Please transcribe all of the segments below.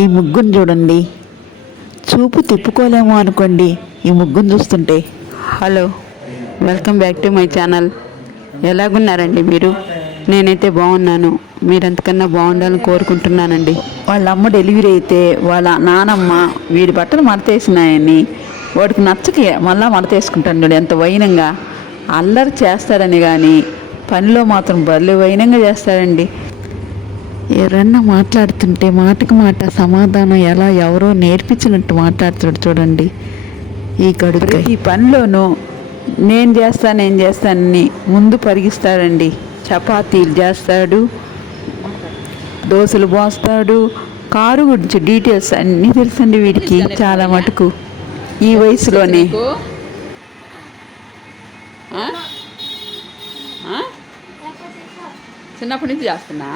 ఈ ముగ్గును చూడండి. చూపు తిప్పుకోలేము అనుకోండి ఈ ముగ్గును చూస్తుంటే. Hello welcome back to my channel. ఎలాగున్నారండి మీరు? నేనైతే బాగున్నాను. మీరంతకన్నా బాగుండాలని కోరుకుంటున్నానండి. వాళ్ళ అమ్మ డెలివరీ అయితే వాళ్ళ నానమ్మ వీడి బట్టలు మడతేసినాయని వాడికి నచ్చకి మళ్ళా మడతేసుకుంటాడు ఎంత వైనంగా. అల్లరి చేస్తాడని కానీ పనిలో మాత్రం బలు వైనంగా చేస్తాడండి ఎవరన్నా మాట్లాడుతుంటే మాటకు మాట సమాధానం ఎలా ఎవరో నేర్పించినట్టు మాట్లాడుతాడు చూడండి ఈ గడుగు ఈ పనిలోనూ నేను చేస్తాను నేను చేస్తానని ముందు పరిగిస్తాడండి. చపాతీలు చేస్తాడు దోశలు పోస్తాడు కారు గురించి డీటెయిల్స్ అన్నీ తెలుసండి వీడికి చాలా మటుకు. ఈ వయసులోనే. చిన్నప్పటి నుంచి చేస్తున్నా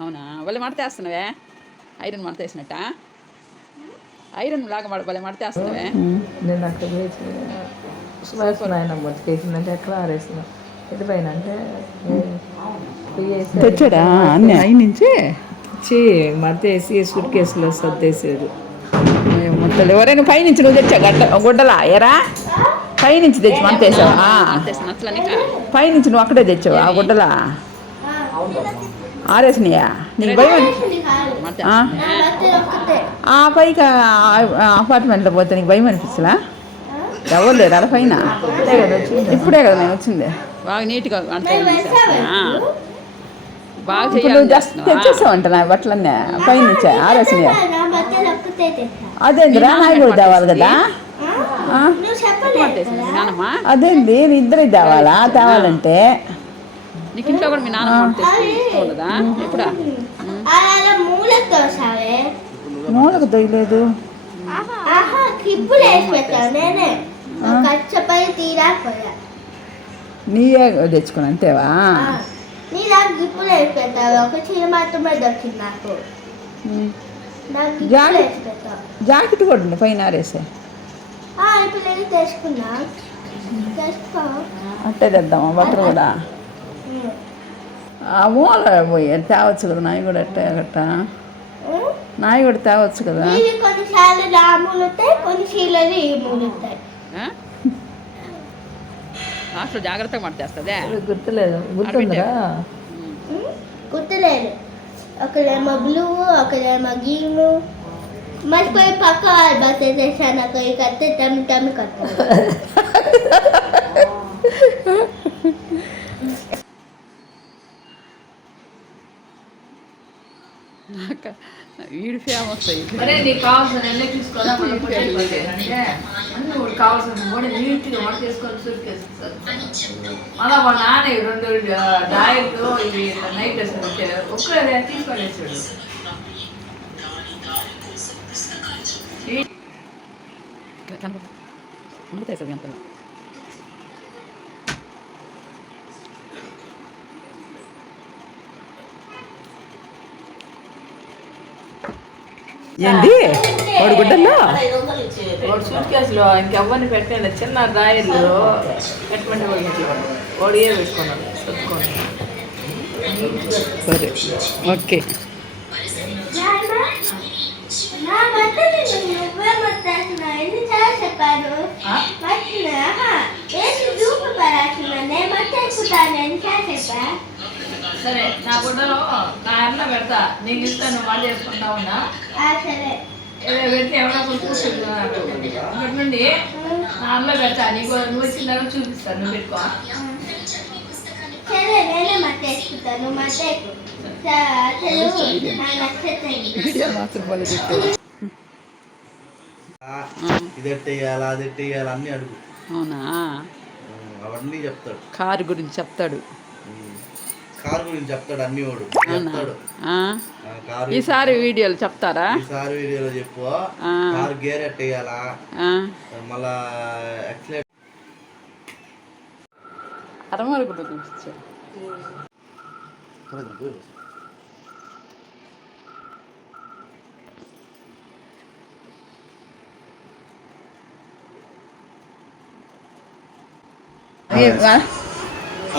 అవునా? వాళ్ళే మడతేస్తున్నావే ఐరన్ మడతేసినట్ట ఐరన్ లాగా మడ వాళ్ళే మడతేస్తున్నావే నేను అక్కడ ఎక్కడ ఆరేసిన ఇది పైన అంటే తెచ్చాడా? అన్నీ అయి నుంచి? మడతేసి సూట్ కేసులో సర్దేశారు ముద్దలు ఎవరైనా పైనుంచి నువ్వు తెచ్చా గడ్డ గుడ్డలా? ఎరా పైనుంచి తెచ్చి నచ్చలని పైనుంచి నువ్వు అక్కడే తెచ్చావా? ఆ గుడ్డలా? ఆరేసినాయా? నీకు భయం ఆ? పైకి ఆ అపార్ట్మెంట్లో పోతే నీకు భయం అనిపించలా ఎవరు లేరు అలా పైన? ఇప్పుడే కదా నేను వచ్చింది. బాగా నీట్గా బాగా ఇప్పుడు నువ్వు జస్ట్ తెచ్చేసావంట నా బట్టలన్నీ పైనుంచి ఆరేసినాయా? నా బర్త్డే ఒక్కటే తెచ్చా అదేందిరా నాయి కూడా తేవాలి కదా? అదేంది మీ ఇద్దరికి తేవాలా తేవాలంటే? నీకు ఇంట్లో కూడా మీ నాన్నమ్మ ఉండదా ఎప్పుడా? అలా మూలకు తొయ్యలేదు నీయే తెచ్చుకుని అంతేవా? నీలా గిప్పులు వేసి పెట్టావు. ఒక చీర మాత్రమే దొరికింది నాకు. నాకు గిప్పులు జాకెట్? ఉంది పైన ఆరేసే. తెచ్చుకున్నా తెచ్చుకో. అట్టే తెద్దామా? బట్టలు కూడా? మూల పోయి తేవచ్చు కదా నాయి కూడా అట్టే గట్ట? ఉమ్. నాయి కూడా తేవచ్చు కదా? కొన్నిసార్లు ఆ మూలుతాయి కొన్ని చీరలు ఈ మూలుతాయి. లాస్ట్లో జాగ్రత్తగా మడతేస్తుందే గుర్తులేదు. గుర్తుందిరా? ఉమ్. గుర్తులేదు. ఒకరేమో బ్లూ ఒకరేమో గ్రీన్. మర్చిపోయి పక్క వాళ్ళు బస్ చేశాను నాకు ఈ కత్తి టమ్ టమ్ కత్తి నాకు వీడు ఫేమస్ అయ్యింది అరే నీకు కావాల్సిన అన్నీ తీసుకోరా మనం అంటే అన్ని కూడా కావాల్సిన కూడా నీట్గా వంట చేసుకొని సూట్ కేసు మళ్ళా వాళ్ళ నాన్న ఈ రెండు డైట్ ఇవి నైట్ డ్రెస్ వచ్చారు ఒక్కడే తీసుకొని వేసాడు మడతేస్తుంది అంత ఏంటి? వాడు గుడ్డల్లో వాడు సూట్ కేసులో ఇంకెవ్వరిని పెట్టండి చిన్న డ్రాయర్లు పెట్టమంటే వాడు. ఏ పెట్టుకున్నాడు? సరే. ఓకే. నా నేను సరే నా గుడ్డలో నా అన్న పెడతా. నీకు ఇస్తాను నువ్వు వాళ్ళు చేసుకుంటా ఉన్నా. సరే. పెడితే ఎవరో నుండి నా అన్న పెడతా. నీకు నువ్వు వచ్చిన తర్వాత చూపిస్తాను నువ్వు పెట్టుకో సరే నేనే అది ఎట్టేయాలా అన్నీ అడుగు. అవునా? అవన్నీ చెప్తాడు. కారు గురించి చెప్తాడు. కారు గురించి చెప్తాడు అన్ని వాడు చెప్తాడు. కారు ఈసారి వీడియోలు చెప్తారా? ఈసారి వీడియోలో చెప్పు. ఆ. కారు గేర్ ఎట్టేయాలా? మళ్ళా ఎక్సలేట్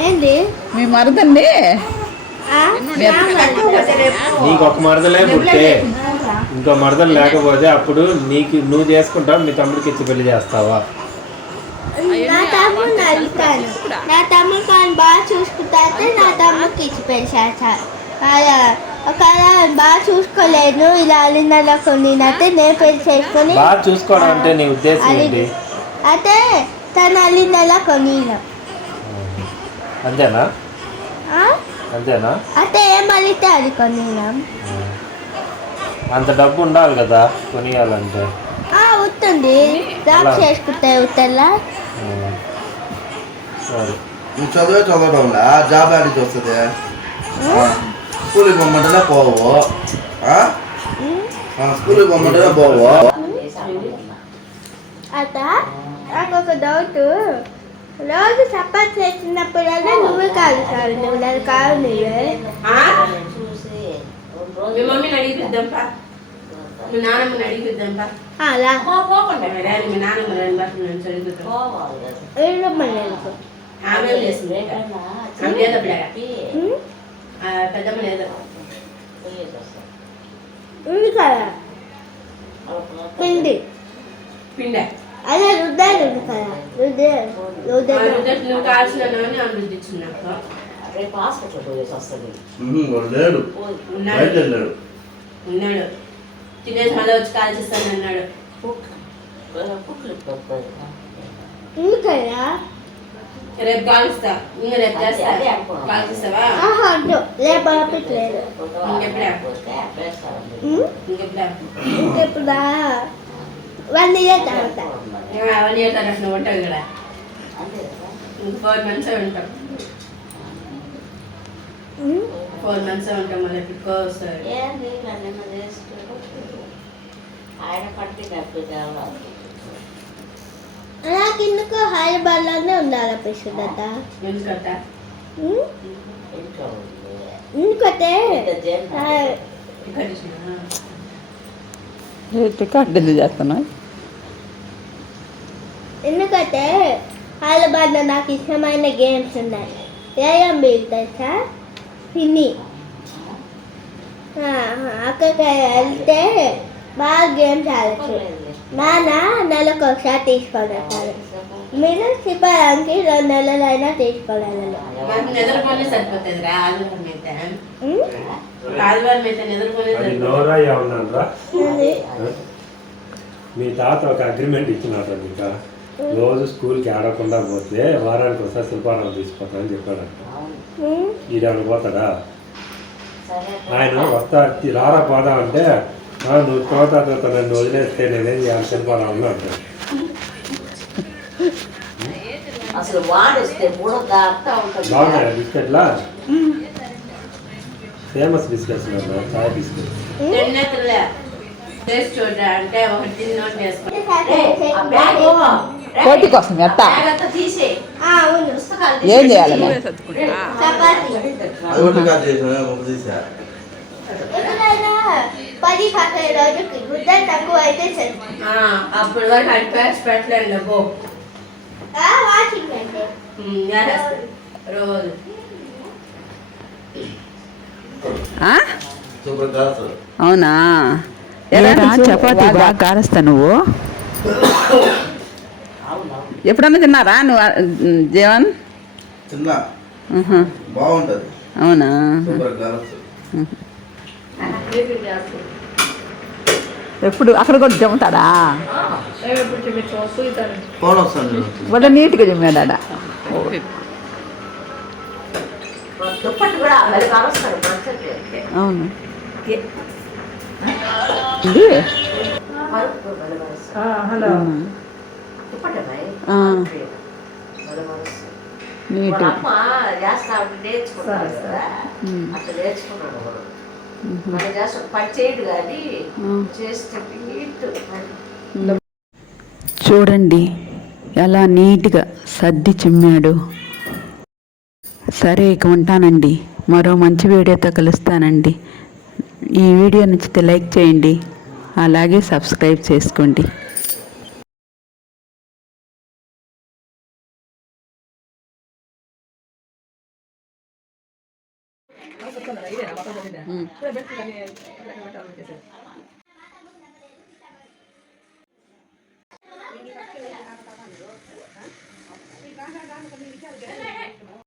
మీ మ- మరదండి? ఆ? నీకు ఒక మరదలే పుట్టే ఇంకో మరదలు లేకపోతే అప్పుడు నీకు నువ్వు చేసుకుంటావు మీ తమ్ముడికి ఇచ్చి పెళ్ళి చేస్తావా? నా తమ్ముడిని అడుగుతాను. నా తమ్ముడు కానీ బాగా చూసుకుంటా అంటే నా తమ్ముడికి ఇచ్చి పెంచాను అలా ఒకవేళ బాగా చూసుకోలేను ఇలా అల్లినలా కొన్ని అంటే నేను పెళ్ళి చేసుకొని బాగా చూసుకోవడం అంటే నీ ఉద్దేశం ఏంటి? అయితే తను అల్లినలా కొని అంతేనా? అంతేనా? అయితే ఏం అల్లితే అది కొనినాం అంత డబ్బు ఉండాలి కదా కొనియాలంటే. ఉంటుంది జాబ్ చేసుకుంటే ఉత్తర్లా ఉం. సరే. నువ్వు చదివే చదవడం ఉందా? జాబ్ ఆడికి వస్తుంది? స్కూల్కి పొమ్మంటేనే పోవు. ఆ? ఆ, స్కూల్కి పొమ్మంటేనే పోవు. అత నాకు ఒక డౌట్. రోజు చపాతి చేసినప్పుడల్లా నువ్వే కాదు సార్ నువ్వు నన్ను కాదు నువ్వే మీ మమ్మీని అడిగిద్దాంపా మీ నాన్నమ్మని అడిగిద్దాంపా అలా రాని మీ నాన్నమ్మ రాని బట్టి నేను చదువుతాను ఏడమ్మని ఆమె ఏం చేసింది ఆమె లేదా బిడ్డ పెద్దమ్మ లేదా ఉంది కదా పిండి పిండా అదే రుద్దాలు కదా. రుద్దే రుద్దే నువ్వు కావాల్సిన నూనె వాడు లేడు. ఉన్నాడు. బయట వెళ్ళాడు. ఉన్నాడు. తినేసి మళ్ళీ వచ్చి కాల్చిస్తాను అన్నాడు. రేపు కాలుస్తా. ఇంకా రేపు చేస్తా కాల్చిస్తావా? లేపట్లేదు ఇంకెప్పుడా? ఇంకెప్పుడా ఇప్పుడు వన్ ఇయర్ తర్వాత. అవన్నీ చేస్తాను అట్లా ఉంటావు ఇక్కడ ఫోర్ మంత్స్ ఉంటాం ఉమ్. ఫోర్ మంత్స్ ఉంటాం మళ్ళీ పిక్కో వస్తుంది నాకు ఎందుకు హైదరాబాద్లోనే ఎందుకంట ఉమ్? ఎందుకంటే చూసినా రికార్డు ఎందుకు చేస్తున్నావు? ఎందుకంటే హైదరాబాద్లో నాకు ఇష్టమైన గేమ్స్ ఉన్నాయి. ఏఎం బిల్ తెలుసా? పిన్ని. ఆ, అక్కడికి వెళ్తే బాగా గేమ్స్ ఆడచ్చు. నాన్న నెలకు ఒకసారి తీసుకొని వస్తారు మీరు చెప్పడానికి రెండు నెలలైనా మాకు అది. మీ తాత ఒక అగ్రిమెంట్ ఇచ్చినాడు ఇంకా రోజు స్కూల్కి ఆడకుండా పోతే వారానికి ఒకసారి శిల్పారావు తీసుకుపోతానని చెప్పాడు? ఈడని పోతాడా? ఆయన వస్తా రారా పోదా అంటే "ఆ, నువ్వు తర్వాత నన్ను వదిలేస్తే నేనేం చేయాలి? శిల్పారావులో అంటాడు. అసలు వాడేస్తే బాగున్నాయి బిస్కెట్లా? ఫేమస్ బిస్కెట్స్ ఉన్నాయి చాయ్ బిస్కెట్ టేస్ట్ అంటే బ్యాగ్. కోటి కోసం పుస్తకాలు ఏం పది రోజుకి గుడ్డ తక్కువ అయితే వరకు పెట్టలేండి వాషింగ్ అంటే. రోజు. క్లాస్. అవునా? ఏరా, ఎలా చపాతీ బాగా కారస్తా నువ్వు? ఎప్పుడన్నా తిన్నారా నువ్వు జీవన్? అవునా? ఎప్పుడు? అక్కడ కూడా జమ్ముతాడా? వాళ్ళ నీట్గా జమ్మాడా మంచిది అవును ఇది కలుపు నీట్. చూడండి ఎలా నీట్గా సర్ది చిమ్మాడు. సరే ఇక ఉంటానండి. మరో మంచి వీడియోతో కలుస్తానండి. ఈ వీడియో నచ్చితే లైక్ చేయండి. అలాగే సబ్స్క్రైబ్ చేసుకోండి. ಹ್ಞೂ